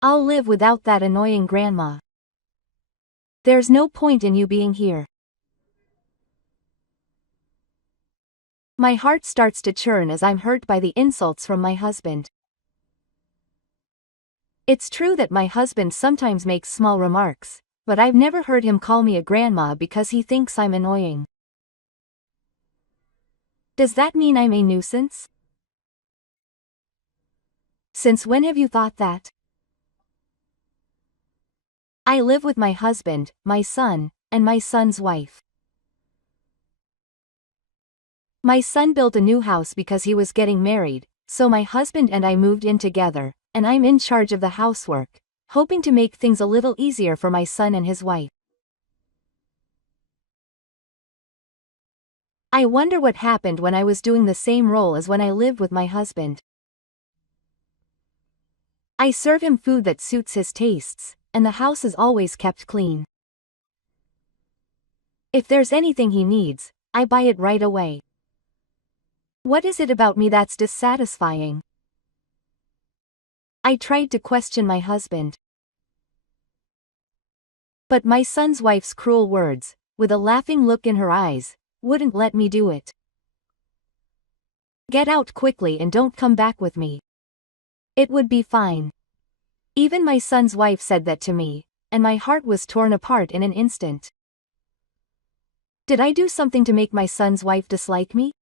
I'll live without that annoying grandma. There's no point in you being here. My heart starts to churn as I'm hurt by the insults from my husband. It's true that my husband sometimes makes small remarks, but I've never heard him call me a grandma because he thinks I'm annoying. Does that mean I'm a nuisance? Since when have you thought that? I live with my husband, my son, and my son's wife. My son built a new house because he was getting married, so my husband and I moved in together, and I'm in charge of the housework, hoping to make things a little easier for my son and his wife. I wonder what happened when I was doing the same role as when I lived with my husband. I serve him food that suits his tastes, and the house is always kept clean. If there's anything he needs, I buy it right away. What is it about me that's dissatisfying? I tried to question my husband. But my son's wife's cruel words, with a laughing look in her eyes, wouldn't let me do it. Get out quickly and don't come back with me. It would be fine. Even my son's wife said that to me, and my heart was torn apart in an instant. Did I do something to make my son's wife dislike me?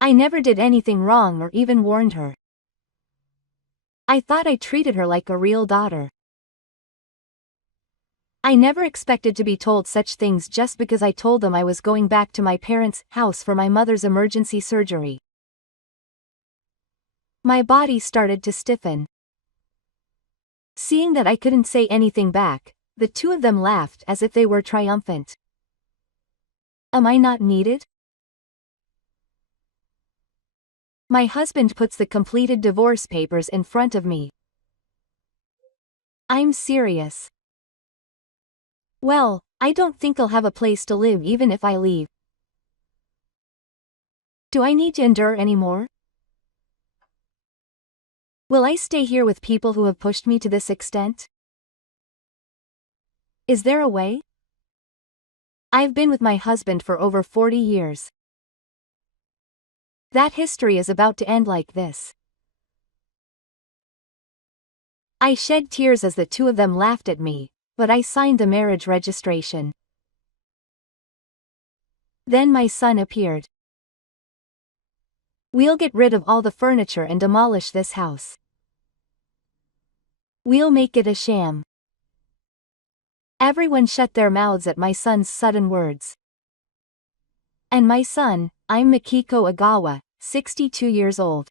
I never did anything wrong or even warned her. I thought I treated her like a real daughter. I never expected to be told such things just because I told them I was going back to my parents' house for my mother's emergency surgery. My body started to stiffen. Seeing that I couldn't say anything back, the two of them laughed as if they were triumphant. Am I not needed? My husband puts the completed divorce papers in front of me. I'm serious. Well, I don't think I'll have a place to live even if I leave. Do I need to endure anymore? Will I stay here with people who have pushed me to this extent? Is there a way? I've been with my husband for over 40 years. That history is about to end like this. I shed tears as the two of them laughed at me, but I signed the marriage registration. Then my son appeared. We'll get rid of all the furniture and demolish this house. We'll make it a sham. Everyone shut their mouths at my son's sudden words. And my son, I'm Mikiko Agawa, 62 years old.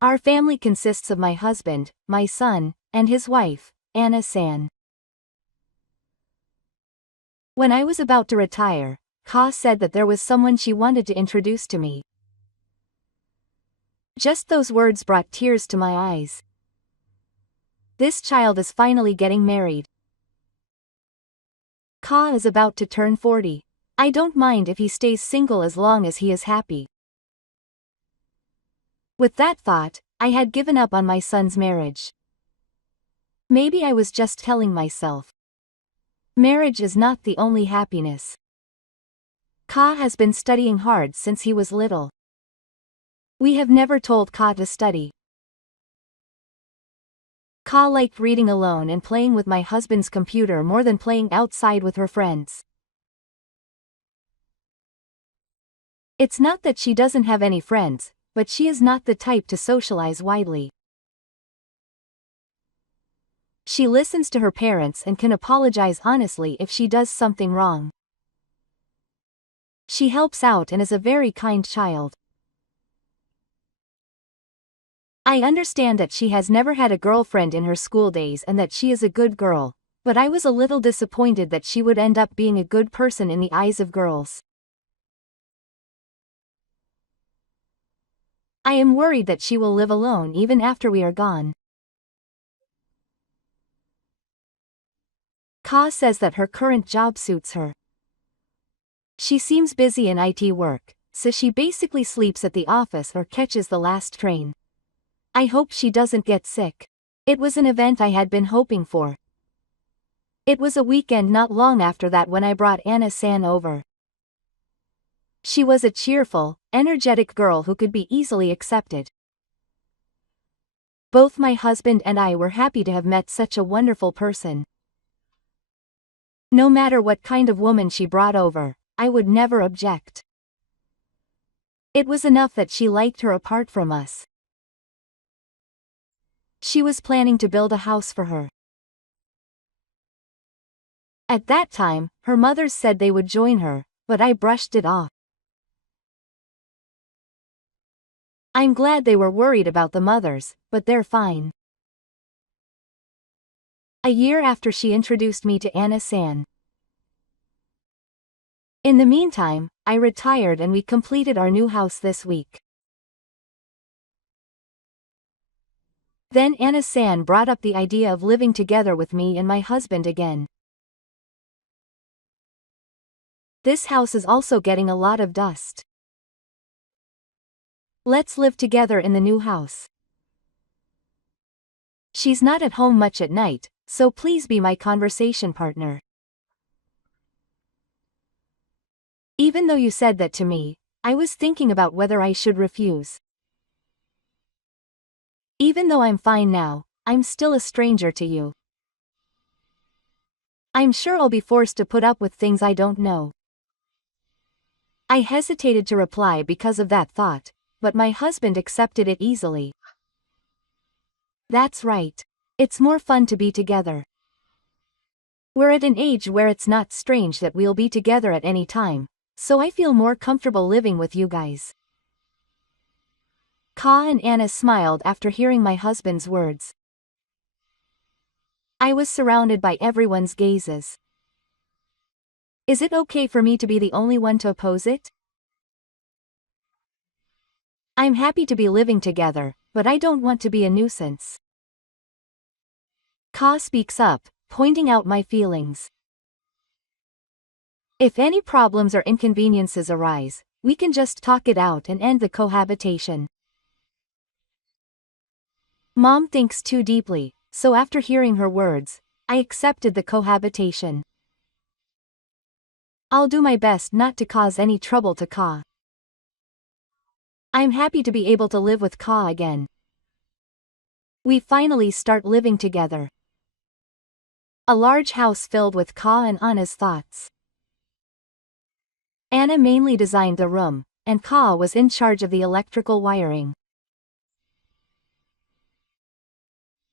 Our family consists of my husband, my son, and his wife, Anna-san. When I was about to retire, Ka said that there was someone she wanted to introduce to me. Just those words brought tears to my eyes. This child is finally getting married. Ka is about to turn 40. I don't mind if he stays single as long as he is happy. With that thought, I had given up on my son's marriage. Maybe I was just telling myself. Marriage is not the only happiness. Ka has been studying hard since he was little. We have never told Ka to study. Ka liked reading alone and playing with my husband's computer more than playing outside with her friends. It's not that she doesn't have any friends, but she is not the type to socialize widely. She listens to her parents and can apologize honestly if she does something wrong. She helps out and is a very kind child. I understand that she has never had a girlfriend in her school days and that she is a good girl, but I was a little disappointed that she would end up being a good person in the eyes of girls. I am worried that she will live alone even after we are gone. Ka says that her current job suits her. She seems busy in IT work, so she basically sleeps at the office or catches the last train. I hope she doesn't get sick. It was an event I had been hoping for. It was a weekend not long after that when I brought Anna-san over. She was a cheerful, energetic girl who could be easily accepted. Both my husband and I were happy to have met such a wonderful person. No matter what kind of woman she brought over, I would never object. It was enough that she liked her apart from us. She was planning to build a house for her. At that time, her mothers said they would join her, but I brushed it off. I'm glad they were worried about the mothers, but they're fine. A year after she introduced me to Anna-san. In the meantime, I retired and we completed our new house this week. Then Anna-san brought up the idea of living together with me and my husband again. This house is also getting a lot of dust. Let's live together in the new house. She's not at home much at night, so please be my conversation partner. Even though you said that to me, I was thinking about whether I should refuse. Even though I'm fine now, I'm still a stranger to you. I'm sure I'll be forced to put up with things I don't know. I hesitated to reply because of that thought, but my husband accepted it easily. That's right. It's more fun to be together. We're at an age where it's not strange that we'll be together at any time, so I feel more comfortable living with you guys. Ka and Anna smiled after hearing my husband's words. I was surrounded by everyone's gazes. Is it okay for me to be the only one to oppose it? I'm happy to be living together, but I don't want to be a nuisance. Ka speaks up, pointing out my feelings. If any problems or inconveniences arise, we can just talk it out and end the cohabitation. Mom thinks too deeply, so after hearing her words, I accepted the cohabitation. I'll do my best not to cause any trouble to Ka. I'm happy to be able to live with Ka again. We finally start living together. A large house filled with Ka and Anna's thoughts. Anna mainly designed the room, and Ka was in charge of the electrical wiring.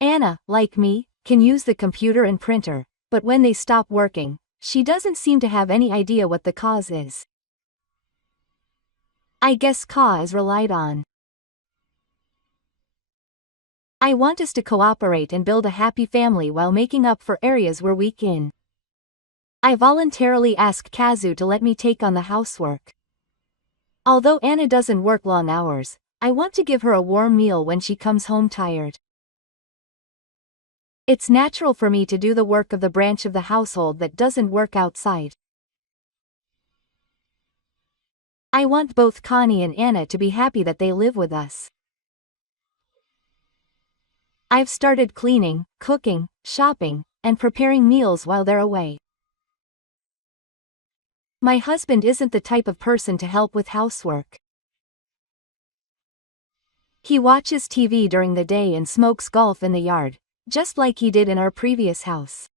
Anna, like me, can use the computer and printer, but when they stop working, she doesn't seem to have any idea what the cause is. I guess Ka is relied on. I want us to cooperate and build a happy family while making up for areas we're weak in. I voluntarily asked Kazu to let me take on the housework. Although Anna doesn't work long hours, I want to give her a warm meal when she comes home tired. It's natural for me to do the work of the branch of the household that doesn't work outside. I want both Connie and Anna to be happy that they live with us. I've started cleaning, cooking, shopping, and preparing meals while they're away. My husband isn't the type of person to help with housework. He watches TV during the day and smokes golf in the yard, just like he did in our previous house.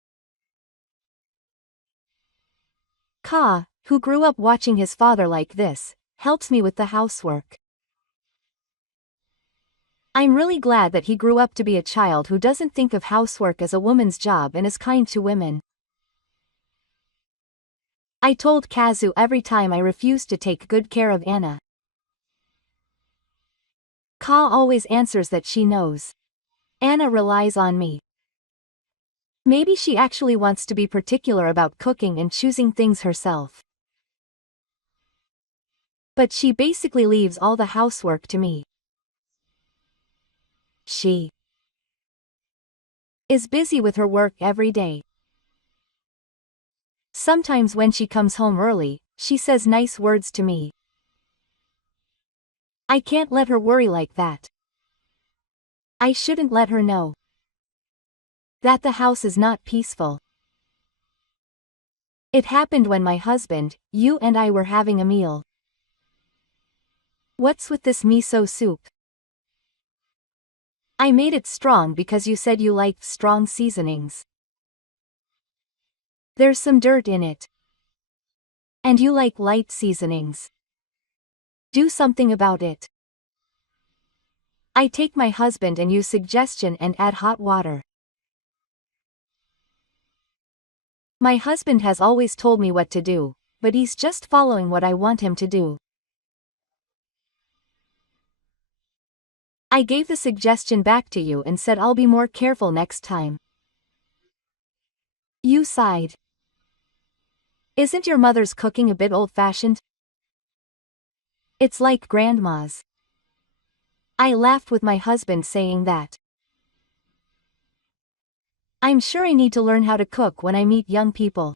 Ka, who grew up watching his father like this, helps me with the housework. I'm really glad that he grew up to be a child who doesn't think of housework as a woman's job and is kind to women. I told Kazu every time I refused to take good care of Anna. Ka always answers that she knows. Anna relies on me. Maybe she actually wants to be particular about cooking and choosing things herself. But she basically leaves all the housework to me. She is busy with her work every day. Sometimes when she comes home early, she says nice words to me. I can't let her worry like that. I shouldn't let her know. that the house is not peaceful. It happened when my husband, you and I were having a meal. What's with this miso soup? I made it strong because you said you liked strong seasonings. There's some dirt in it. And you like light seasonings. Do something about it. I take my husband and use suggestion and add hot water. My husband has always told me what to do, but he's just following what I want him to do. I gave the suggestion back to you and said I'll be more careful next time. You sighed. Isn't your mother's cooking a bit old-fashioned? It's like grandma's. I laughed with my husband saying that. I'm sure I need to learn how to cook when I meet young people.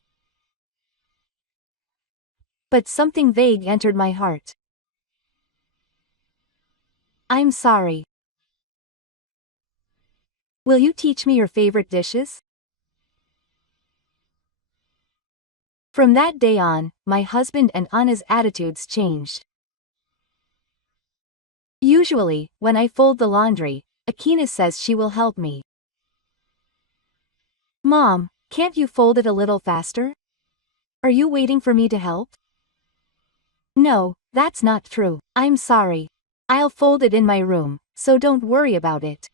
But something vague entered my heart. I'm sorry. Will you teach me your favorite dishes? From that day on, my husband and Anna's attitudes changed. Usually, when I fold the laundry, Akina says she will help me. Mom, can't you fold it a little faster? Are you waiting for me to help? No, that's not true. I'm sorry. I'll fold it in my room, so don't worry about it.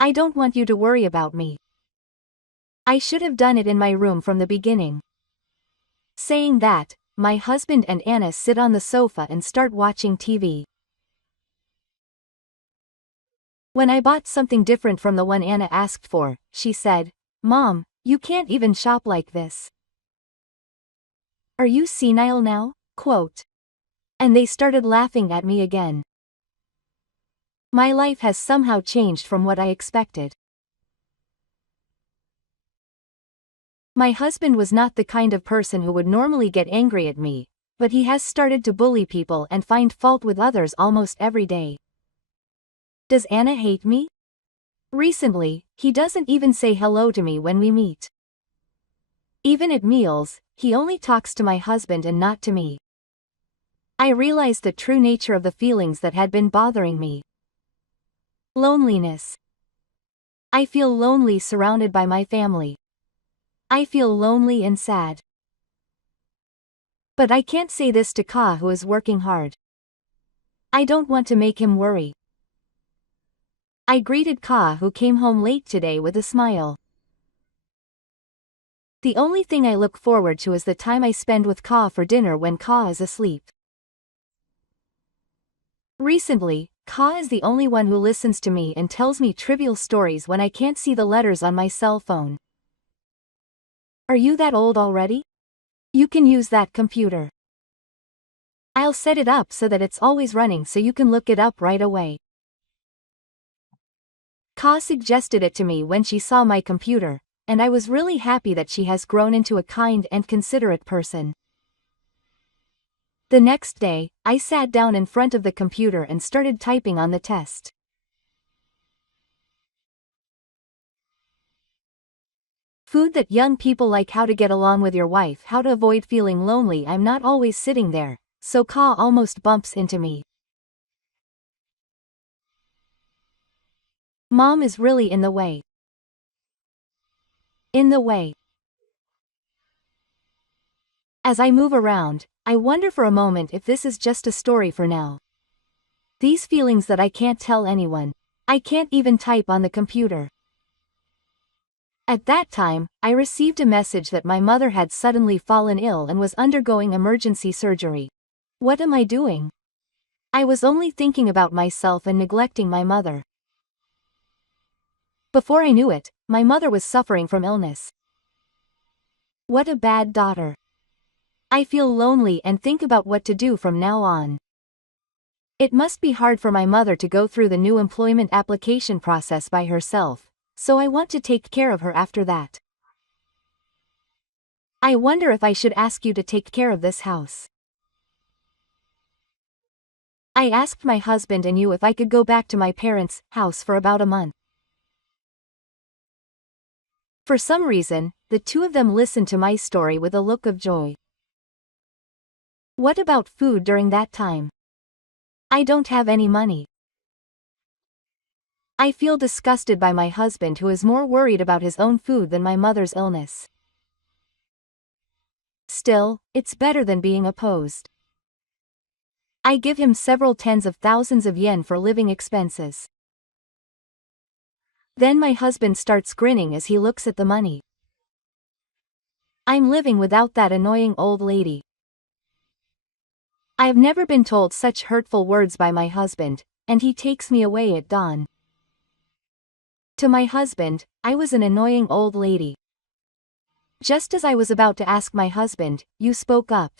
I don't want you to worry about me. I should have done it in my room from the beginning. Saying that, my husband and Anna sit on the sofa and start watching TV. When I bought something different from the one Anna asked for, she said, "Mom, you can't even shop like this. Are you senile now?" Quote. And they started laughing at me again. My life has somehow changed from what I expected. My husband was not the kind of person who would normally get angry at me, but he has started to bully people and find fault with others almost every day. Does Anna hate me? Recently, he doesn't even say hello to me when we meet. Even at meals, he only talks to my husband and not to me. I realized the true nature of the feelings that had been bothering me. Loneliness. I feel lonely surrounded by my family. I feel lonely and sad. But I can't say this to Ka, who is working hard. I don't want to make him worry. I greeted Ka, who came home late today, with a smile. The only thing I look forward to is the time I spend with Ka for dinner when Ka is asleep. Recently, Ka is the only one who listens to me and tells me trivial stories when I can't see the letters on my cell phone. Are you that old already? You can use that computer. I'll set it up so that it's always running so you can look it up right away. Ka suggested it to me when she saw my computer, and I was really happy that she has grown into a kind and considerate person. The next day, I sat down in front of the computer and started typing on the test. Food that young people like: how to get along with your wife, how to avoid feeling lonely. I'm not always sitting there, so Ka almost bumps into me. Mom is really in the way. In the way. As I move around, I wonder for a moment if this is just a story for now. These feelings that I can't tell anyone. I can't even type on the computer. At that time, I received a message that my mother had suddenly fallen ill and was undergoing emergency surgery. What am I doing? I was only thinking about myself and neglecting my mother. Before I knew it, my mother was suffering from illness. What a bad daughter. I feel lonely and think about what to do from now on. It must be hard for my mother to go through the new employment application process by herself, so I want to take care of her after that. I wonder if I should ask you to take care of this house. I asked my husband and you if I could go back to my parents' house for about a month. For some reason, the two of them listened to my story with a look of joy. What about food during that time? I don't have any money. I feel disgusted by my husband, who is more worried about his own food than my mother's illness. Still, it's better than being opposed. I give him several tens of thousands of yen for living expenses. Then my husband starts grinning as he looks at the money. I'm living without that annoying old lady. I've never been told such hurtful words by my husband, and he takes me away at dawn. To my husband, I was an annoying old lady. Just as I was about to ask my husband, you spoke up.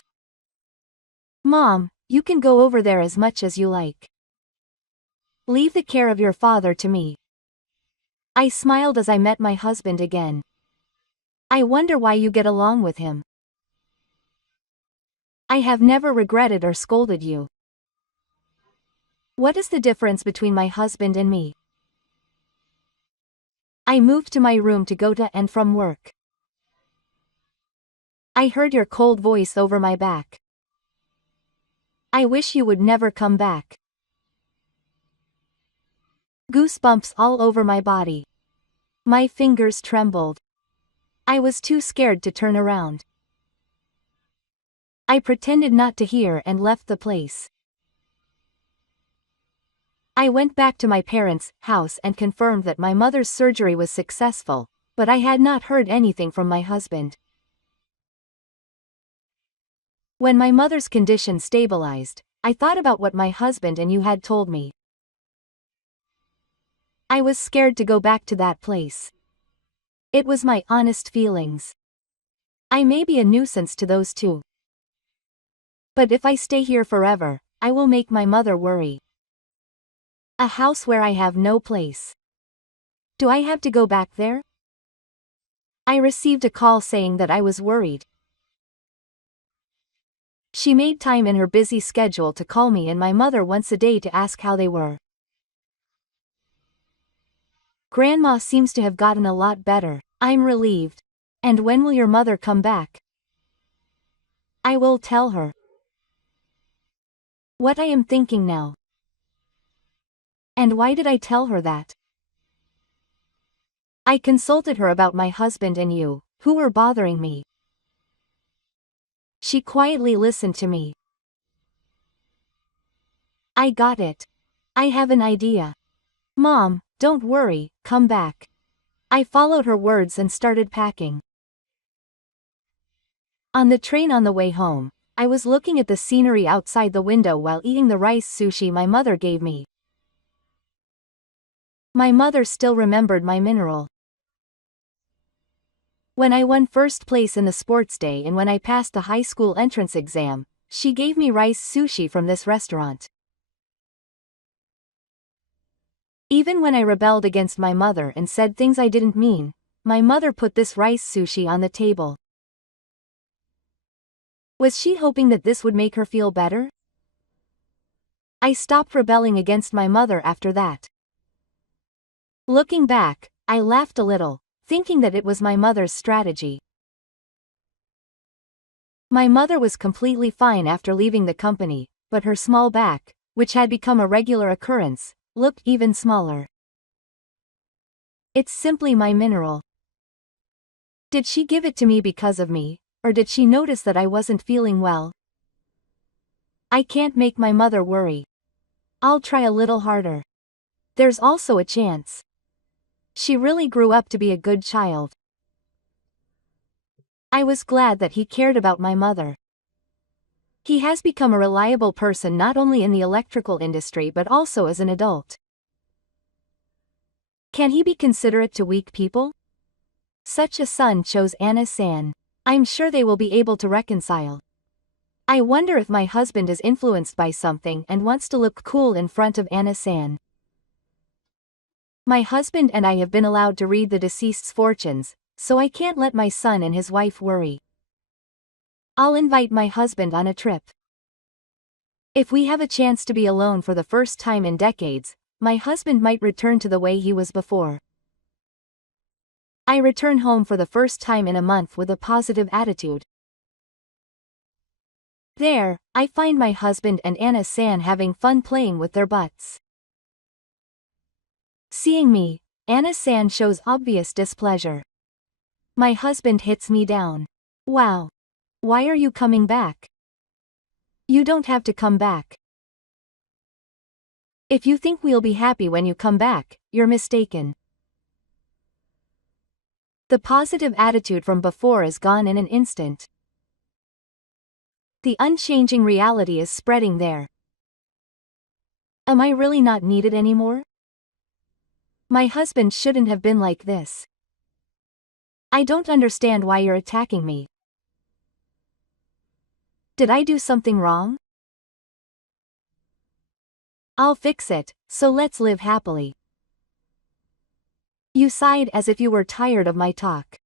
Mom, you can go over there as much as you like. Leave the care of your father to me. I smiled as I met my husband again. I wonder why you get along with him. I have never regretted or scolded you. What is the difference between my husband and me? I moved to my room to go to and from work. I heard your cold voice over my back. I wish you would never come back. Goosebumps all over my body. My fingers trembled. I was too scared to turn around. I pretended not to hear and left the place. I went back to my parents' house and confirmed that my mother's surgery was successful, but I had not heard anything from my husband. When my mother's condition stabilized, I thought about what my husband and you had told me. I was scared to go back to that place. It was my honest feelings. I may be a nuisance to those two. But if I stay here forever, I will make my mother worry. A house where I have no place. Do I have to go back there? I received a call saying that I was worried. She made time in her busy schedule to call me and my mother once a day to ask how they were. Grandma seems to have gotten a lot better. I'm relieved. And when will your mother come back? I will tell her what I am thinking now. And why did I tell her that? I consulted her about my husband and you, who were bothering me. She quietly listened to me. I got it. I have an idea. Mom, don't worry, come back. I followed her words and started packing. On the train on the way home, I was looking at the scenery outside the window while eating the rice sushi my mother gave me. My mother still remembered my mineral. When I won first place in the sports day and when I passed the high school entrance exam, she gave me rice sushi from this restaurant. Even when I rebelled against my mother and said things I didn't mean, my mother put this rice sushi on the table. Was she hoping that this would make her feel better? I stopped rebelling against my mother after that. Looking back, I laughed a little, thinking that it was my mother's strategy. My mother was completely fine after leaving the company, but her small back, which had become a regular occurrence, looked even smaller. It's simply my mineral. Did she give it to me because of me, or did she notice that I wasn't feeling well? I can't make my mother worry. I'll try a little harder. There's also a chance. She really grew up to be a good child. I was glad that he cared about my mother. He has become a reliable person not only in the electrical industry but also as an adult. Can he be considerate to weak people? Such a son chose Anna-san. I'm sure they will be able to reconcile. I wonder if my husband is influenced by something and wants to look cool in front of Anna-san. My husband and I have been allowed to read the deceased's fortunes, so I can't let my son and his wife worry. I'll invite my husband on a trip. If we have a chance to be alone for the first time in decades, my husband might return to the way he was before. I return home for the first time in a month with a positive attitude. There, I find my husband and Anna-san having fun playing with their butts. Seeing me, Anna-san shows obvious displeasure. My husband hits me down. Wow. Why are you coming back? You don't have to come back. If you think we'll be happy when you come back, you're mistaken. The positive attitude from before is gone in an instant. The unchanging reality is spreading there. Am I really not needed anymore? My husband shouldn't have been like this. I don't understand why you're attacking me. Did I do something wrong? I'll fix it, so let's live happily. You sighed as if you were tired of my talk.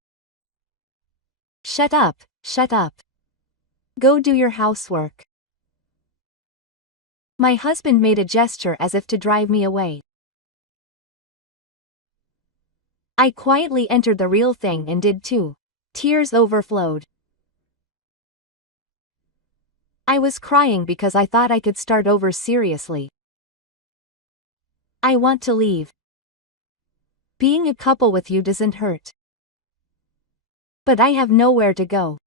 Shut up, shut up. Go do your housework. My husband made a gesture as if to drive me away. I quietly entered the real thing and did too. Tears overflowed. I was crying because I thought I could start over seriously. I want to leave. Being a couple with you doesn't hurt. But I have nowhere to go.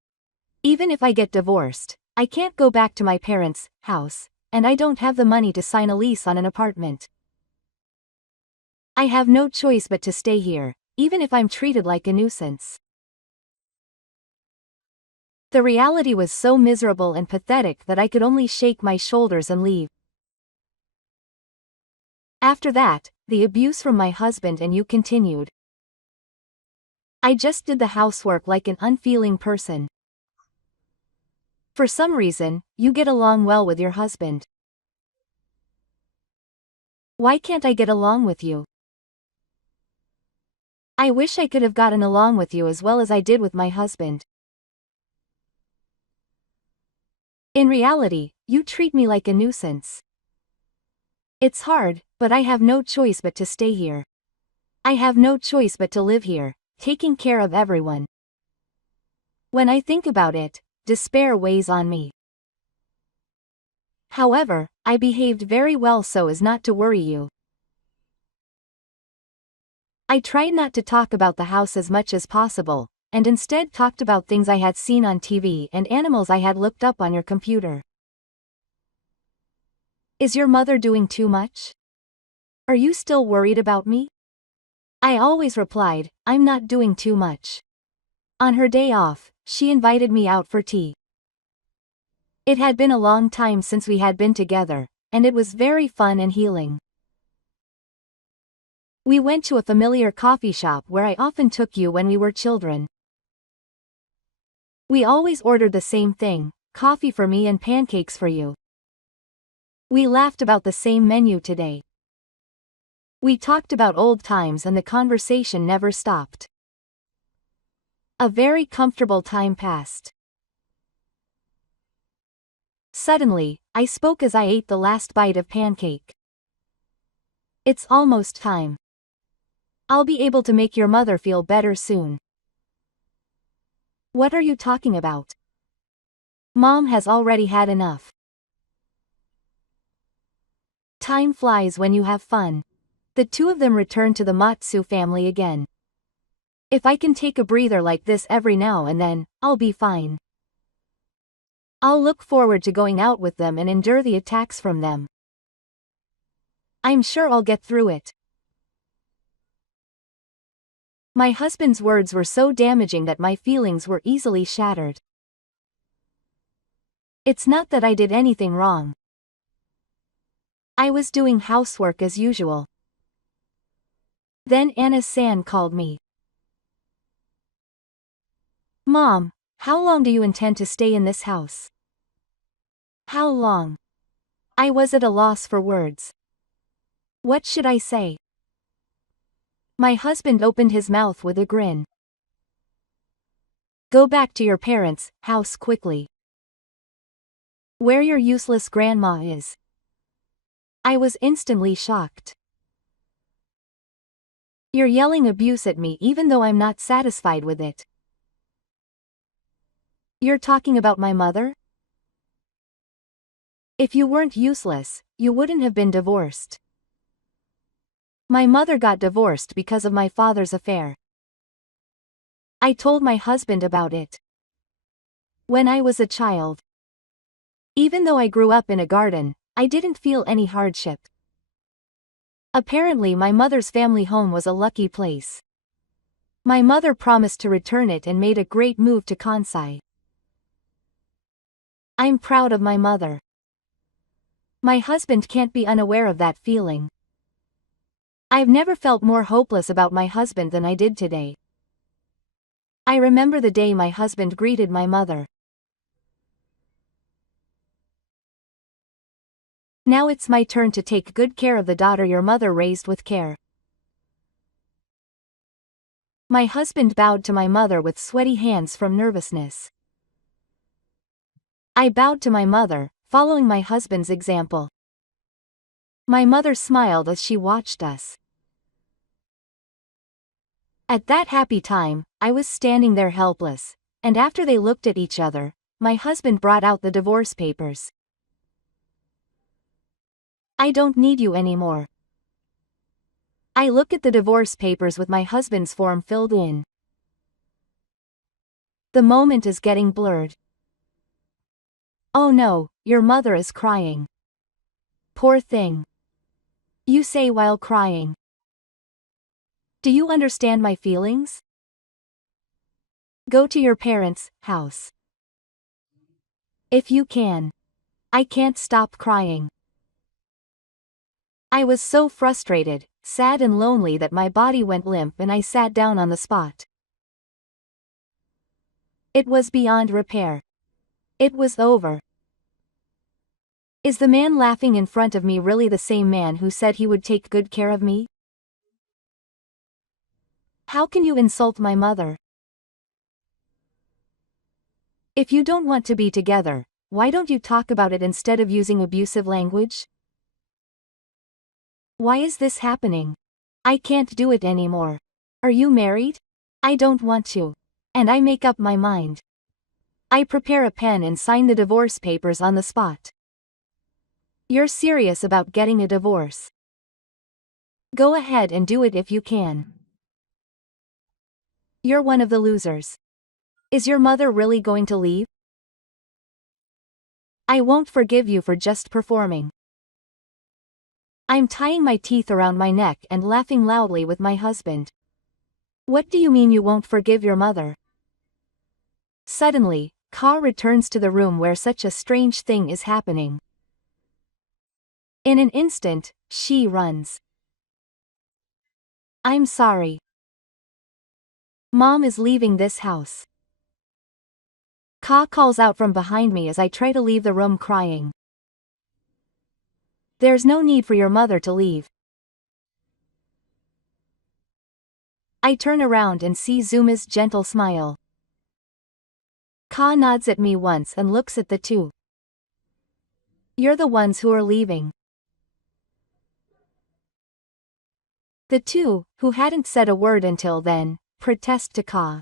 Even if I get divorced, I can't go back to my parents' house, and I don't have the money to sign a lease on an apartment. I have no choice but to stay here, even if I'm treated like a nuisance. The reality was so miserable and pathetic that I could only shake my shoulders and leave. After that, the abuse from my husband and you continued. I just did the housework like an unfeeling person. For some reason, you get along well with your husband. Why can't I get along with you? I wish I could have gotten along with you as well as I did with my husband. In reality, you treat me like a nuisance. It's hard, but I have no choice but to stay here. I have no choice but to live here, taking care of everyone. When I think about it, despair weighs on me. However, I behaved very well so as not to worry you. I tried not to talk about the house as much as possible, and instead talked about things I had seen on TV and animals I had looked up on your computer. Is your mother doing too much? Are you still worried about me? I always replied, I'm not doing too much. On her day off, she invited me out for tea. It had been a long time since we had been together, and it was very fun and healing. We went to a familiar coffee shop where I often took you when we were children. We always ordered the same thing, coffee for me and pancakes for you. We laughed about the same menu today. We talked about old times and the conversation never stopped. A very comfortable time passed. Suddenly, I spoke as I ate the last bite of pancake. It's almost time. I'll be able to make your mother feel better soon. What are you talking about? Mom has already had enough. Time flies when you have fun. The two of them returned to the Matsu family again. If I can take a breather like this every now and then, I'll be fine. I'll look forward to going out with them and endure the attacks from them. I'm sure I'll get through it. My husband's words were so damaging that my feelings were easily shattered. It's not that I did anything wrong. I was doing housework as usual. Then Anna-san called me. Mom, how long do you intend to stay in this house? How long? I was at a loss for words. What should I say? My husband opened his mouth with a grin. Go back to your parents' house quickly. Where your useless grandma is. I was instantly shocked. You're yelling abuse at me even though I'm not satisfied with it. You're talking about my mother? If you weren't useless, you wouldn't have been divorced. My mother got divorced because of my father's affair. I told my husband about it when I was a child. Even though I grew up in a garden, I didn't feel any hardship. Apparently my mother's family home was a lucky place. My mother promised to return it and made a great move to Kansai. I'm proud of my mother. My husband can't be unaware of that feeling. I've never felt more hopeless about my husband than I did today. I remember the day my husband greeted my mother. Now it's my turn to take good care of the daughter your mother raised with care. My husband bowed to my mother with sweaty hands from nervousness. I bowed to my mother, following my husband's example. My mother smiled as she watched us. At that happy time, I was standing there helpless, and after they looked at each other, my husband brought out the divorce papers. I don't need you anymore. I look at the divorce papers with my husband's form filled in. The moment is getting blurred. Oh no, your mother is crying. Poor thing. You say while crying. Do you understand my feelings? Go to your parents' house. If you can. I can't stop crying. I was so frustrated, sad and lonely that my body went limp and I sat down on the spot. It was beyond repair. It was over. Is the man laughing in front of me really the same man who said he would take good care of me? How can you insult my mother? If you don't want to be together, why don't you talk about it instead of using abusive language? Why is this happening? I can't do it anymore. Are you married? I don't want to. And I make up my mind. I prepare a pen and sign the divorce papers on the spot. You're serious about getting a divorce. Go ahead and do it if you can. You're one of the losers. Is your mother really going to leave? I won't forgive you for just performing. I'm tying my teeth around my neck and laughing loudly with my husband. What do you mean you won't forgive your mother? Suddenly, Ka returns to the room where such a strange thing is happening. In an instant, she runs. I'm sorry. Mom is leaving this house. Ka calls out from behind me as I try to leave the room crying. There's no need for your mother to leave. I turn around and see Zuma's gentle smile. Ka nods at me once and looks at the two. You're the ones who are leaving. The two, who hadn't said a word until then, protest to Ka.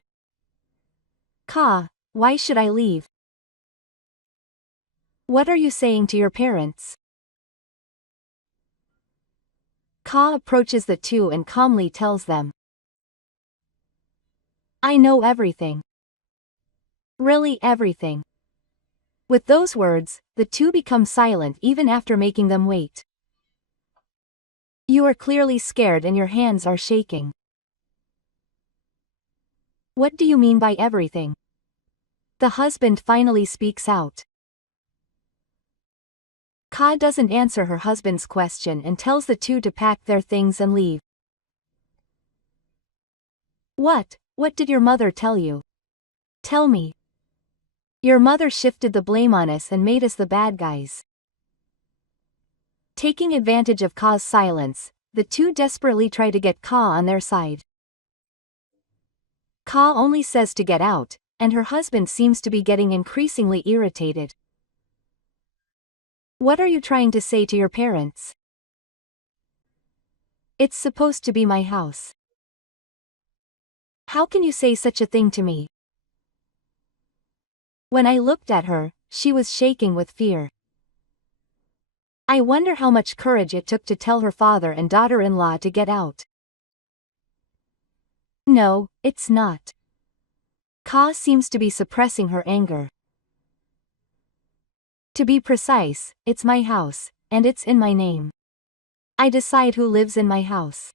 Ka, why should I leave? What are you saying to your parents? Ka approaches the two and calmly tells them. I know everything. Really everything. With those words, the two become silent even after making them wait. You are clearly scared and your hands are shaking. What do you mean by everything? The husband finally speaks out. Ka doesn't answer her husband's question and tells the two to pack their things and leave. What did your mother tell you? Tell me. Your mother shifted the blame on us and made us the bad guys. Taking advantage of Ka's silence, the two desperately try to get Ka on their side. Ka only says to get out, and her husband seems to be getting increasingly irritated. What are you trying to say to your parents? It's supposed to be my house. How can you say such a thing to me? When I looked at her, she was shaking with fear. I wonder how much courage it took to tell her father and daughter-in-law to get out. No, it's not. Ka seems to be suppressing her anger. To be precise, it's my house, and it's in my name. I decide who lives in my house.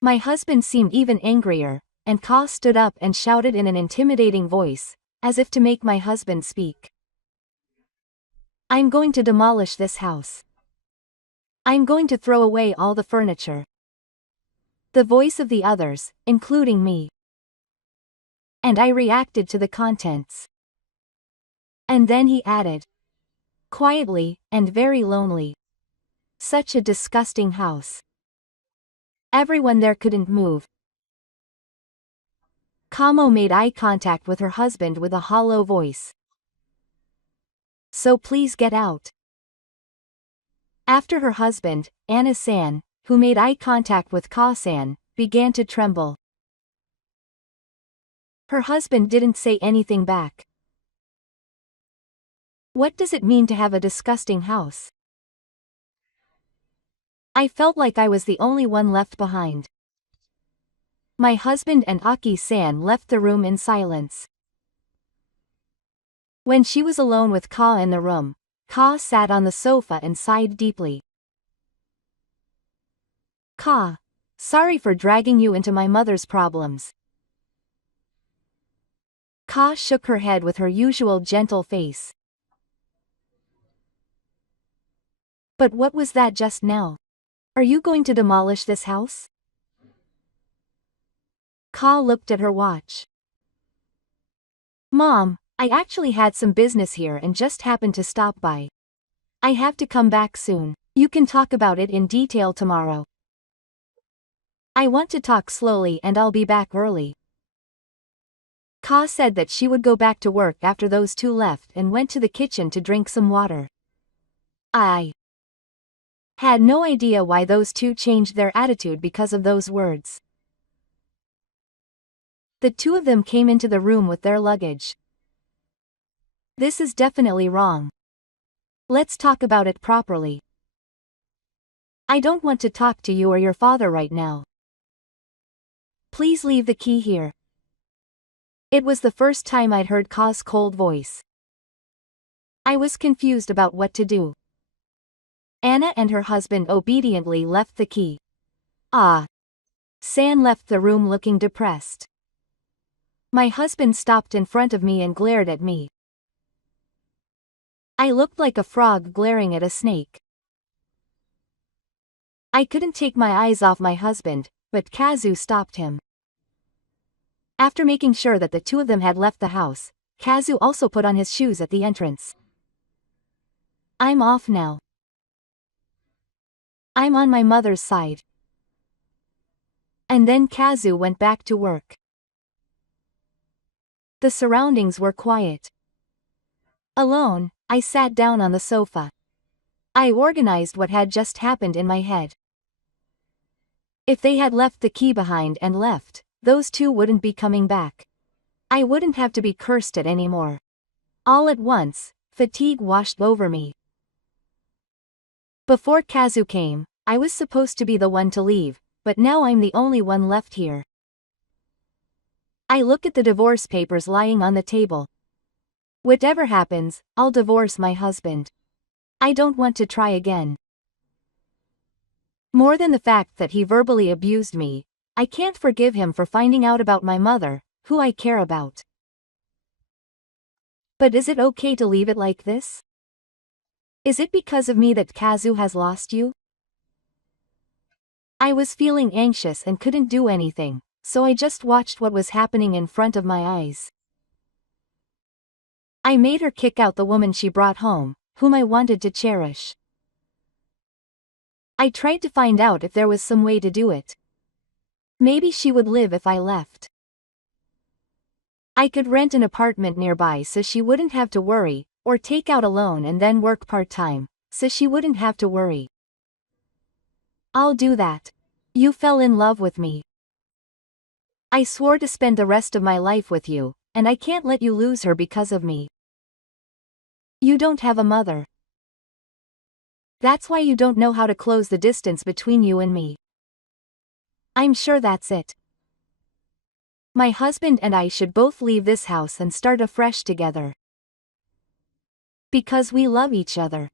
My husband seemed even angrier, and Ka stood up and shouted in an intimidating voice, as if to make my husband speak. I'm going to demolish this house. I'm going to throw away all the furniture. The voice of the others, including me. And I reacted to the contents. And then he added, quietly, and very lonely. Such a disgusting house. Everyone there couldn't move. Kamo made eye contact with her husband with a hollow voice. So please get out. After her husband, Anna-san, who made eye contact with Ka-san, began to tremble. Her husband didn't say anything back. What does it mean to have a disgusting house? I felt like I was the only one left behind. My husband and Aki-san left the room in silence. When she was alone with Ka in the room, Ka sat on the sofa and sighed deeply. Ka, sorry for dragging you into my mother's problems. Ka shook her head with her usual gentle face. But what was that just now? Are you going to demolish this house? Ka looked at her watch. Mom, I actually had some business here and just happened to stop by. I have to come back soon. You can talk about it in detail tomorrow. I want to talk slowly and I'll be back early. Ka said that she would go back to work after those two left and went to the kitchen to drink some water. I had no idea why those two changed their attitude because of those words. The two of them came into the room with their luggage. This is definitely wrong. Let's talk about it properly. I don't want to talk to you or your father right now. Please leave the key here. It was the first time I'd heard Ka's cold voice. I was confused about what to do. Anna and her husband obediently left the key. San left the room looking depressed. My husband stopped in front of me and glared at me. I looked like a frog glaring at a snake. I couldn't take my eyes off my husband, but Kazu stopped him. After making sure that the two of them had left the house, Kazu also put on his shoes at the entrance. I'm off now. I'm on my mother's side. And then Kazu went back to work. The surroundings were quiet. Alone, I sat down on the sofa. I organized what had just happened in my head. If they had left the key behind and left, those two wouldn't be coming back. I wouldn't have to be cursed at anymore. All at once, fatigue washed over me. Before Kazu came, I was supposed to be the one to leave, but now I'm the only one left here. I look at the divorce papers lying on the table. Whatever happens, I'll divorce my husband. I don't want to try again. More than the fact that he verbally abused me, I can't forgive him for finding out about my mother, who I care about. But is it okay to leave it like this? Is it because of me that Kazu has lost you? I was feeling anxious and couldn't do anything, so I just watched what was happening in front of my eyes. I made her kick out the woman she brought home, whom I wanted to cherish. I tried to find out if there was some way to do it. Maybe she would live if I left. I could rent an apartment nearby so she wouldn't have to worry, or take out a loan and then work part-time, so she wouldn't have to worry. I'll do that. You fell in love with me. I swore to spend the rest of my life with you, and I can't let you lose her because of me. You don't have a mother. That's why you don't know how to close the distance between you and me. I'm sure that's it. My husband and I should both leave this house and start afresh together. Because we love each other.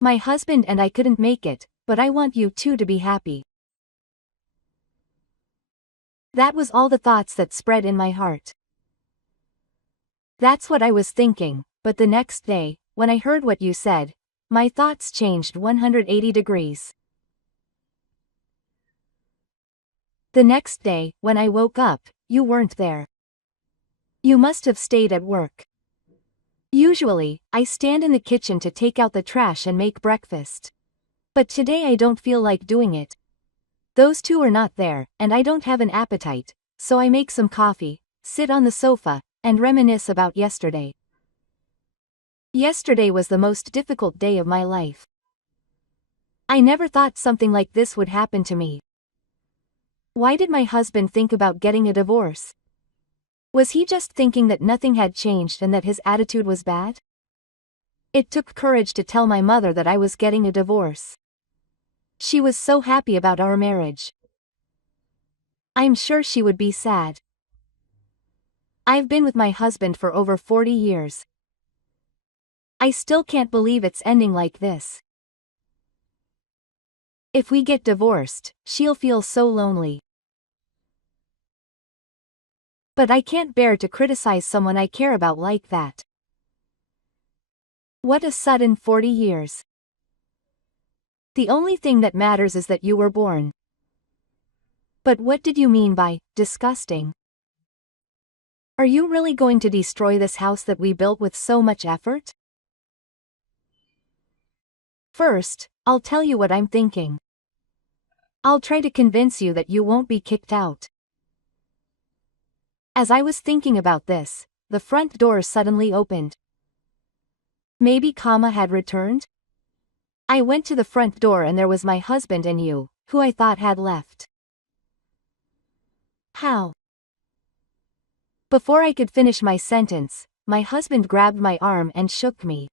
My husband and I couldn't make it, but I want you two to be happy. That was all the thoughts that spread in my heart. That's what I was thinking, but the next day, when I heard what you said, my thoughts changed 180 degrees. The next day, when I woke up, you weren't there. You must have stayed at work. Usually, I stand in the kitchen to take out the trash and make breakfast. But today I don't feel like doing it. Those two are not there, and I don't have an appetite, so I make some coffee, sit on the sofa, and reminisce about yesterday. Yesterday was the most difficult day of my life. I never thought something like this would happen to me. Why did my husband think about getting a divorce? Was he just thinking that nothing had changed and that his attitude was bad? It took courage to tell my mother that I was getting a divorce. She was so happy about our marriage. I'm sure she would be sad. I've been with my husband for over 40 years. I still can't believe it's ending like this. If we get divorced, she'll feel so lonely. But I can't bear to criticize someone I care about like that. What a sudden 40 years. The only thing that matters is that you were born. But what did you mean by disgusting? Are you really going to destroy this house that we built with so much effort? First, I'll tell you what I'm thinking. I'll try to convince you that you won't be kicked out. As I was thinking about this, the front door suddenly opened. Maybe Kama had returned? I went to the front door and there was my husband and you, who I thought had left. How? Before I could finish my sentence, my husband grabbed my arm and shook me.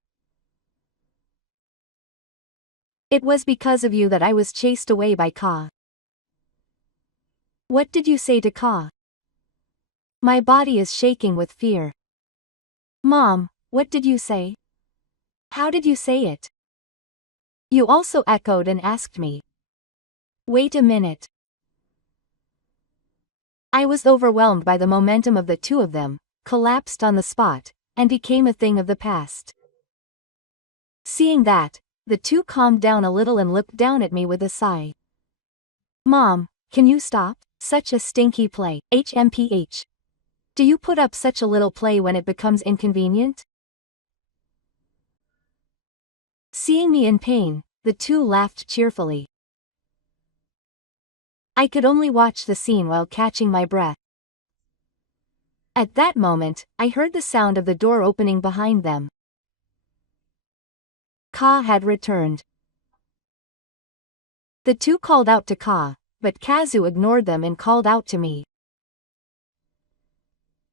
It was because of you that I was chased away by Ka. What did you say to Ka? My body is shaking with fear. Mom, what did you say? How did you say it? You also echoed and asked me. Wait a minute. I was overwhelmed by the momentum of the two of them, collapsed on the spot, and became a thing of the past. Seeing that, the two calmed down a little and looked down at me with a sigh. Mom, can you stop? Such a stinky play. HMPH. Do you put up such a little play when it becomes inconvenient? Seeing me in pain, the two laughed cheerfully. I could only watch the scene while catching my breath. At that moment, I heard the sound of the door opening behind them. Ka had returned. The two called out to Ka, but Kazu ignored them and called out to me.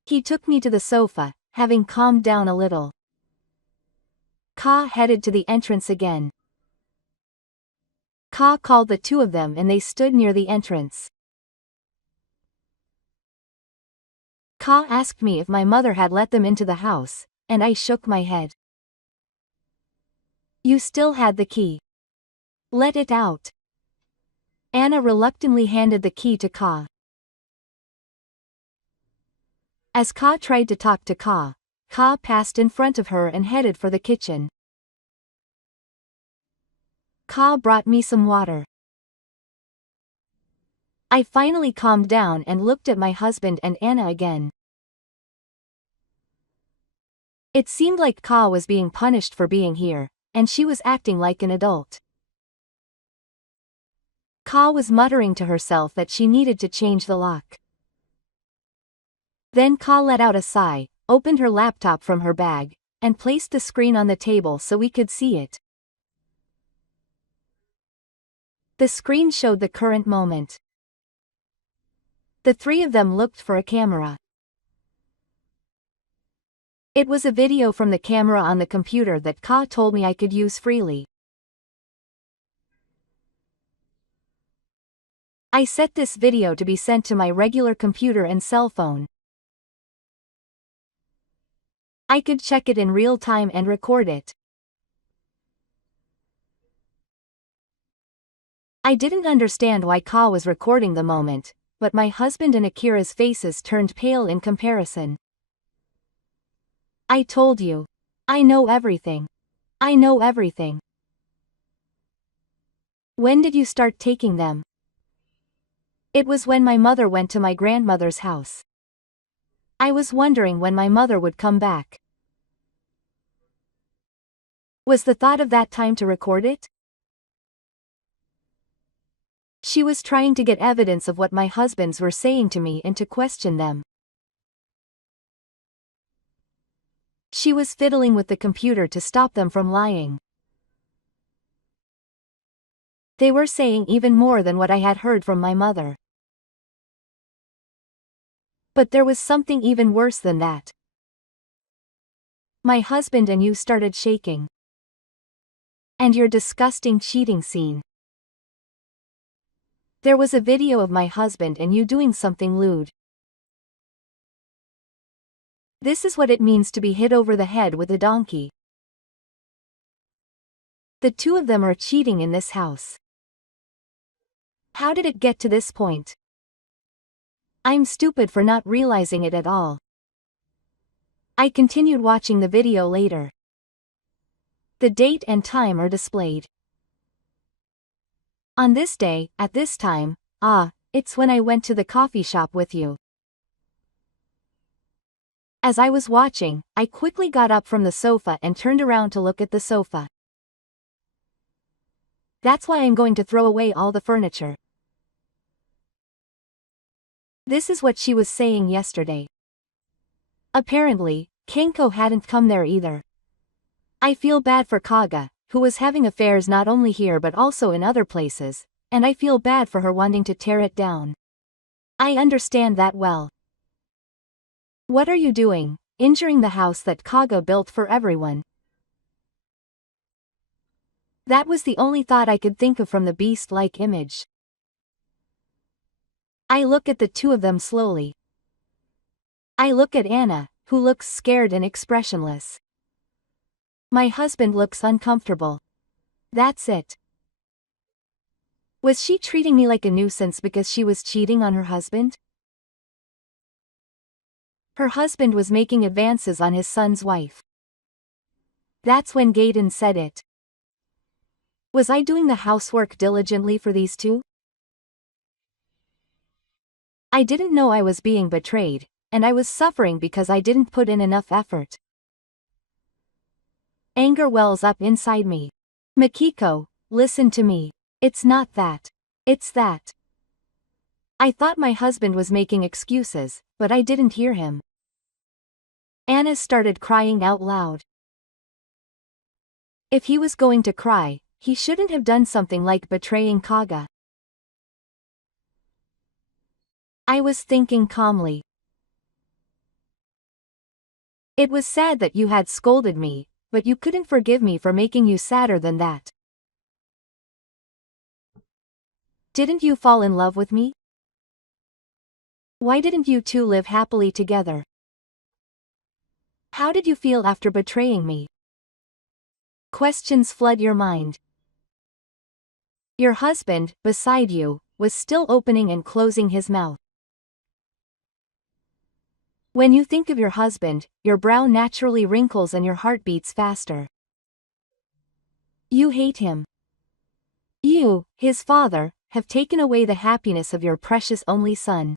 He took me to the sofa, having calmed down a little. Ka headed to the entrance again. Ka called the two of them and they stood near the entrance. Ka asked me if my mother had let them into the house, and I shook my head. You still had the key. Let it out. Anna reluctantly handed the key to Ka. As Ka tried to talk to Ka, Ka passed in front of her and headed for the kitchen. Ka brought me some water. I finally calmed down and looked at my husband and Anna again. It seemed like Ka was being punished for being here, and she was acting like an adult. Ka was muttering to herself that she needed to change the lock. Then Ka let out a sigh, opened her laptop from her bag, and placed the screen on the table so we could see it. The screen showed the current moment. The three of them looked for a camera. It was a video from the camera on the computer that Ka told me I could use freely. I set this video to be sent to my regular computer and cell phone. I could check it in real time and record it. I didn't understand why Ka was recording the moment, but my husband and Akira's faces turned pale in comparison. I told you. I know everything. I know everything. When did you start taking them? It was when my mother went to my grandmother's house. I was wondering when my mother would come back. Was the thought of that time to record it? She was trying to get evidence of what my husbands were saying to me and to question them. She was fiddling with the computer to stop them from lying. They were saying even more than what I had heard from my mother. But there was something even worse than that. My husband and you started shaking. And your disgusting cheating scene. There was a video of my husband and you doing something lewd. This is what it means to be hit over the head with a donkey. The two of them are cheating in this house. How did it get to this point? I'm stupid for not realizing it at all. I continued watching the video later. The date and time are displayed. On this day, at this time, it's when I went to the coffee shop with you. As I was watching, I quickly got up from the sofa and turned around to look at the sofa. That's why I'm going to throw away all the furniture. This is what she was saying yesterday. Apparently, Kenko hadn't come there either. I feel bad for Kaga, who was having affairs not only here but also in other places, and I feel bad for her wanting to tear it down. I understand that well. What are you doing, injuring the house that Kaga built for everyone? That was the only thought I could think of from the beast-like image. I look at the two of them slowly. I look at Anna, who looks scared and expressionless. My husband looks uncomfortable. That's it. Was she treating me like a nuisance because she was cheating on her husband? Her husband was making advances on his son's wife. That's when Gaiden said it. Was I doing the housework diligently for these two? I didn't know I was being betrayed, and I was suffering because I didn't put in enough effort. Anger wells up inside me. Makiko, listen to me. It's not that. It's that. I thought my husband was making excuses, but I didn't hear him. Anna started crying out loud. If he was going to cry, he shouldn't have done something like betraying Kaga. I was thinking calmly. It was sad that you had scolded me, but you couldn't forgive me for making you sadder than that. Didn't you fall in love with me? Why didn't you two live happily together? How did you feel after betraying me? Questions flood your mind. Your husband, beside you, was still opening and closing his mouth. When you think of your husband, your brow naturally wrinkles and your heart beats faster. You hate him. You, his father, have taken away the happiness of your precious only son.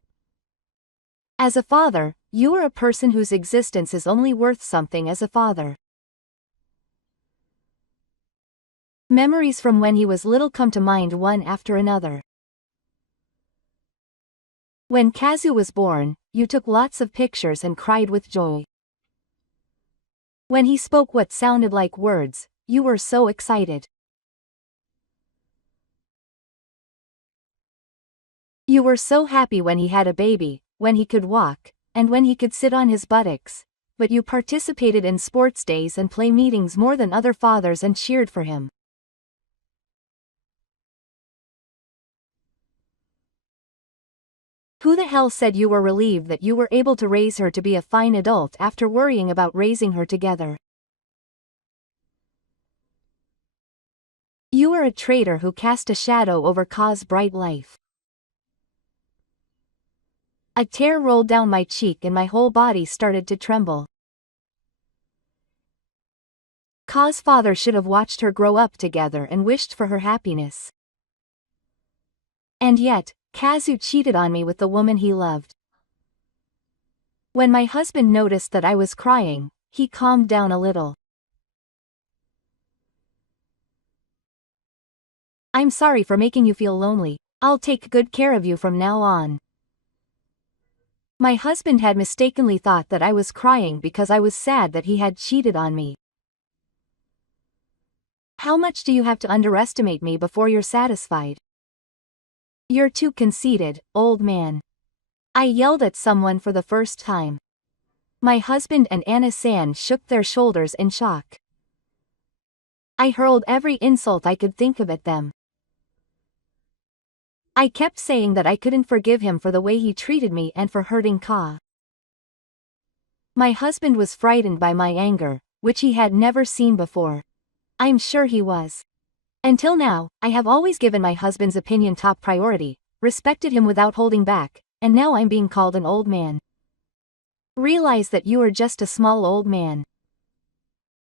As a father, you are a person whose existence is only worth something as a father. Memories from when he was little come to mind one after another. When Kazu was born, you took lots of pictures and cried with joy. When he spoke what sounded like words, you were so excited. You were so happy when he had a baby, when he could walk, and when he could sit on his buttocks, but you participated in sports days and play meetings more than other fathers and cheered for him. Who the hell said you were relieved that you were able to raise her to be a fine adult after worrying about raising her together? You are a traitor who cast a shadow over Ka's bright life. A tear rolled down my cheek and my whole body started to tremble. Ka's father should have watched her grow up together and wished for her happiness. And yet, Kazu cheated on me with the woman he loved. When my husband noticed that I was crying, he calmed down a little. I'm sorry for making you feel lonely. I'll take good care of you from now on. My husband had mistakenly thought that I was crying because I was sad that he had cheated on me. How much do you have to underestimate me before you're satisfied? You're too conceited, old man. I yelled at someone for the first time. My husband and Anna-san shook their shoulders in shock. I hurled every insult I could think of at them. I kept saying that I couldn't forgive him for the way he treated me and for hurting Ka. My husband was frightened by my anger, which he had never seen before. I'm sure he was. Until now, I have always given my husband's opinion top priority, respected him without holding back, and now I'm being called an old man. Realize that you are just a small old man.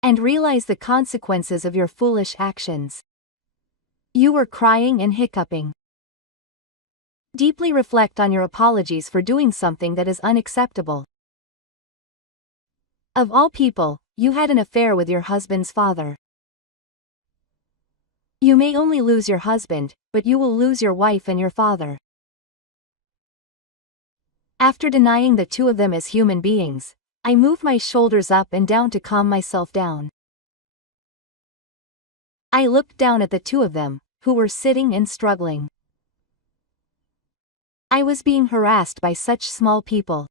And realize the consequences of your foolish actions. You were crying and hiccuping. Deeply reflect on your apologies for doing something that is unacceptable. Of all people, you had an affair with your husband's father. You may only lose your husband, but you will lose your wife and your father. After denying the two of them as human beings, I moved my shoulders up and down to calm myself down. I looked down at the two of them, who were sitting and struggling. I was being harassed by such small people.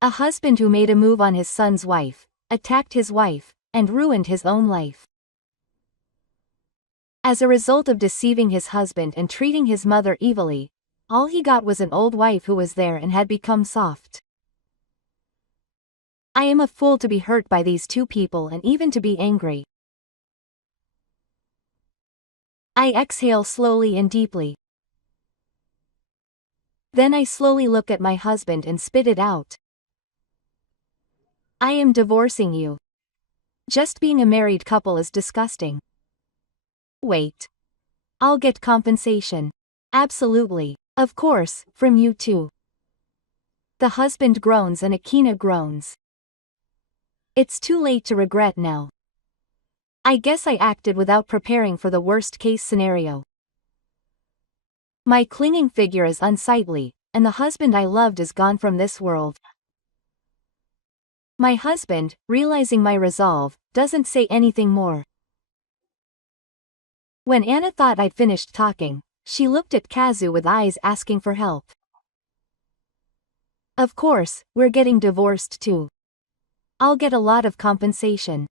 A husband who made a move on his son's wife, attacked his wife, and ruined his own life. As a result of deceiving his husband and treating his mother evilly, all he got was an old wife who was there and had become soft. I am a fool to be hurt by these two people and even to be angry. I exhale slowly and deeply. Then I slowly look at my husband and spit it out. I am divorcing you. Just being a married couple is disgusting. Wait. I'll get compensation. Absolutely. Of course, from you too. The husband groans and Akina groans. It's too late to regret now. I guess I acted without preparing for the worst case scenario. My clinging figure is unsightly, and the husband I loved is gone from this world. My husband, realizing my resolve, doesn't say anything more. When Anna thought I'd finished talking, she looked at Kazu with eyes asking for help. Of course, we're getting divorced too. I'll get a lot of compensation.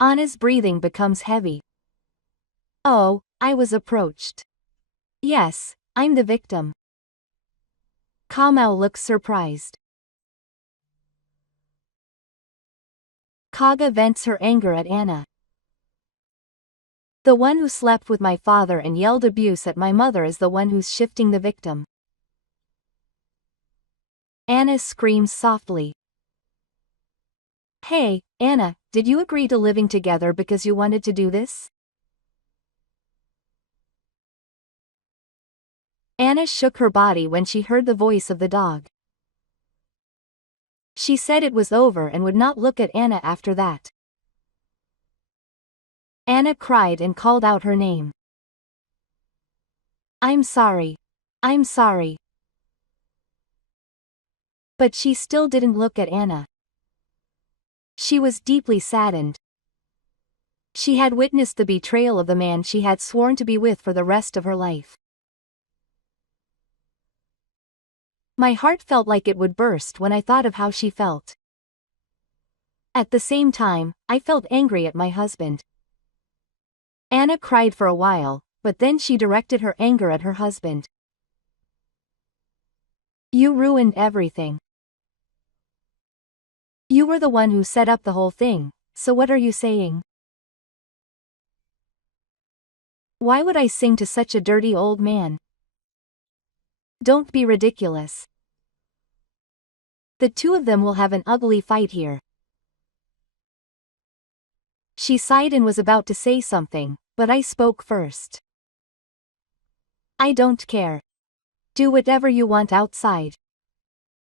Anna's breathing becomes heavy. Oh, I was approached. Yes, I'm the victim. Kamau looks surprised. Kaga vents her anger at Anna. The one who slept with my father and yelled abuse at my mother is the one who's shifting the victim. Anna screams softly. Hey, Anna, did you agree to living together because you wanted to do this? Anna shook her body when she heard the voice of the dog. She said it was over and would not look at Anna after that. Anna cried and called out her name. I'm sorry. I'm sorry. But she still didn't look at Anna. She was deeply saddened. She had witnessed the betrayal of the man she had sworn to be with for the rest of her life. My heart felt like it would burst when I thought of how she felt. At the same time, I felt angry at my husband. Anna cried for a while, but then she directed her anger at her husband. You ruined everything. You were the one who set up the whole thing, so what are you saying? Why would I sing to such a dirty old man? Don't be ridiculous. The two of them will have an ugly fight here. She sighed and was about to say something, but I spoke first. I don't care. Do whatever you want outside.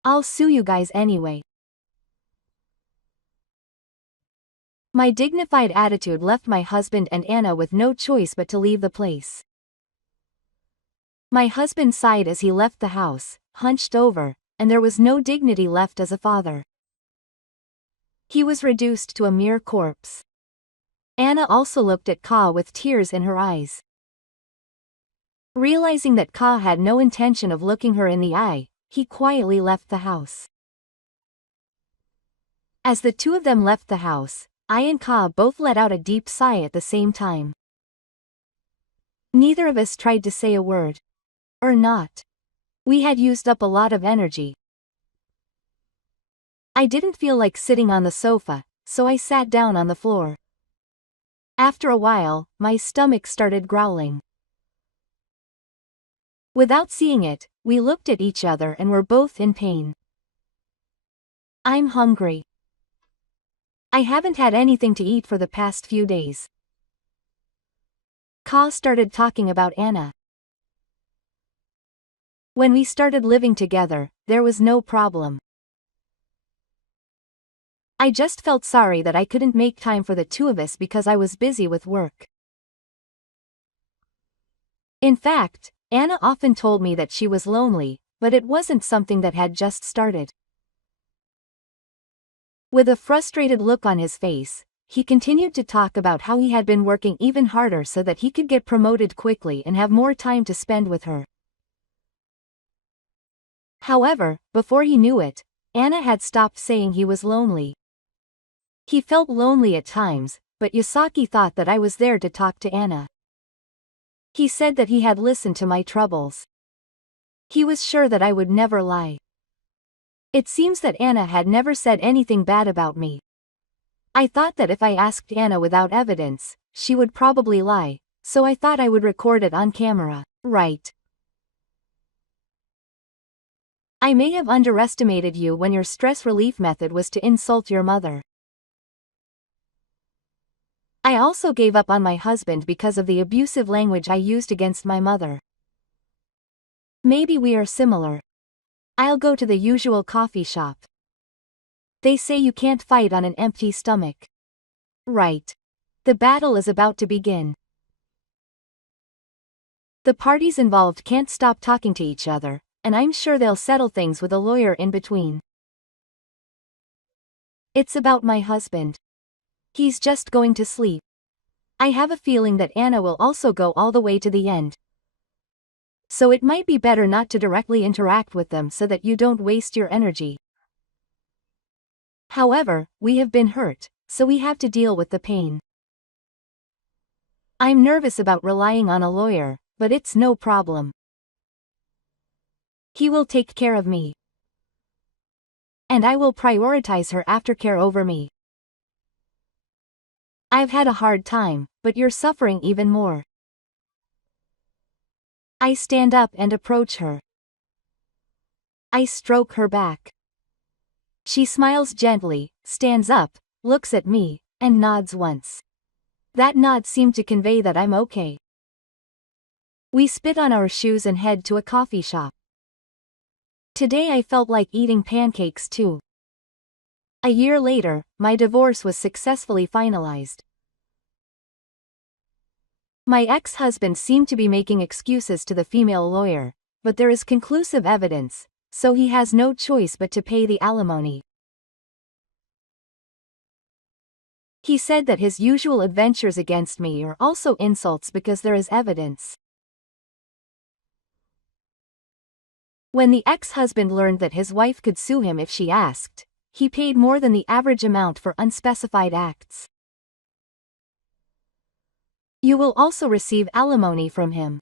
I'll sue you guys anyway. My dignified attitude left my husband and Anna with no choice but to leave the place. My husband sighed as he left the house, hunched over, and there was no dignity left as a father. He was reduced to a mere corpse. Anna also looked at Ka with tears in her eyes. Realizing that Ka had no intention of looking her in the eye, he quietly left the house. As the two of them left the house, I and Ka both let out a deep sigh at the same time. Neither of us tried to say a word. Or not. We had used up a lot of energy. I didn't feel like sitting on the sofa, so I sat down on the floor. After a while, my stomach started growling. Without seeing it, we looked at each other and were both in pain. I'm hungry. I haven't had anything to eat for the past few days. Ka started talking about Anna. When we started living together, there was no problem. I just felt sorry that I couldn't make time for the two of us because I was busy with work. In fact, Anna often told me that she was lonely, but it wasn't something that had just started. With a frustrated look on his face, he continued to talk about how he had been working even harder so that he could get promoted quickly and have more time to spend with her. However, before he knew it, Anna had stopped saying he was lonely. He felt lonely at times, but Yasaki thought that I was there to talk to Anna. He said that he had listened to my troubles. He was sure that I would never lie. It seems that Anna had never said anything bad about me. I thought that if I asked Anna without evidence, she would probably lie, so I thought I would record it on camera, right? I may have underestimated you when your stress relief method was to insult your mother. I also gave up on my husband because of the abusive language I used against my mother. Maybe we are similar. I'll go to the usual coffee shop. They say you can't fight on an empty stomach. Right. The battle is about to begin. The parties involved can't stop talking to each other, and I'm sure they'll settle things with a lawyer in between. It's about my husband. He's just going to sleep. I have a feeling that Anna will also go all the way to the end. So it might be better not to directly interact with them so that you don't waste your energy. However, we have been hurt, so we have to deal with the pain. I'm nervous about relying on a lawyer, but it's no problem. He will take care of me. And I will prioritize her aftercare over me. I've had a hard time, but you're suffering even more. I stand up and approach her. I stroke her back. She smiles gently, stands up, looks at me, and nods once. That nod seemed to convey that I'm okay. We spit on our shoes and head to a coffee shop. Today I felt like eating pancakes too. A year later, my divorce was successfully finalized. My ex-husband seemed to be making excuses to the female lawyer, but there is conclusive evidence, so he has no choice but to pay the alimony. He said that his usual adventures against me are also insults because there is evidence. When the ex-husband learned that his wife could sue him if she asked, he paid more than the average amount for unspecified acts. You will also receive alimony from him.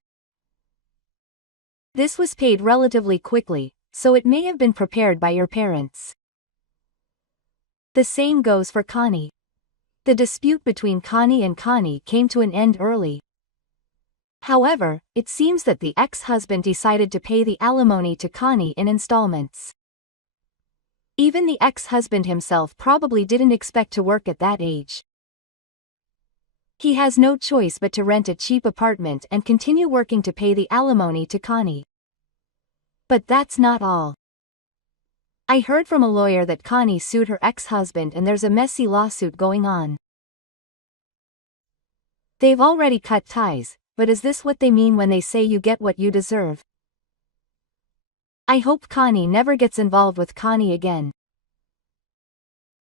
This was paid relatively quickly, so it may have been prepared by your parents. The same goes for Connie. The dispute between Connie and Connie came to an end early. However, it seems that the ex-husband decided to pay the alimony to Connie in installments. Even the ex-husband himself probably didn't expect to work at that age. He has no choice but to rent a cheap apartment and continue working to pay the alimony to Connie. But that's not all. I heard from a lawyer that Connie sued her ex-husband and there's a messy lawsuit going on. They've already cut ties, but is this what they mean when they say you get what you deserve? I hope Connie never gets involved with Connie again.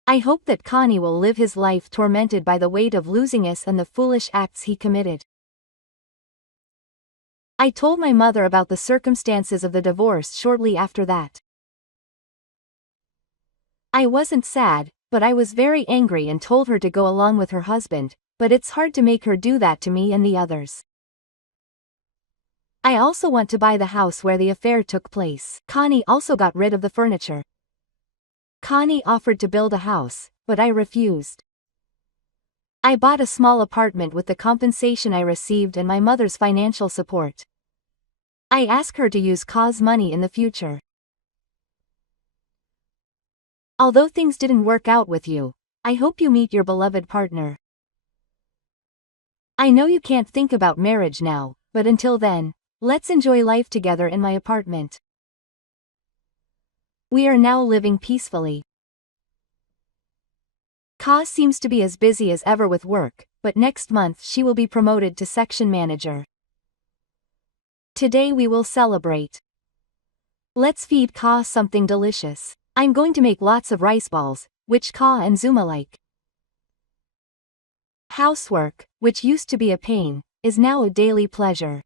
I hope that Connie will live his life tormented by the weight of losing us and the foolish acts he committed. I told my mother about the circumstances of the divorce shortly after that. I wasn't sad, but I was very angry and told her to go along with her husband, but it's hard to make her do that to me and the others. I also want to buy the house where the affair took place. Connie also got rid of the furniture. Connie offered to build a house, but I refused. I bought a small apartment with the compensation I received and my mother's financial support. I asked her to use Ka's money in the future. Although things didn't work out with you, I hope you meet your beloved partner. I know you can't think about marriage now, but until then, let's enjoy life together in my apartment. We are now living peacefully. Ka seems to be as busy as ever with work, but next month she will be promoted to section manager. Today we will celebrate. Let's feed Ka something delicious. I'm going to make lots of rice balls, which Ka and Zuma like. Housework, which used to be a pain, is now a daily pleasure.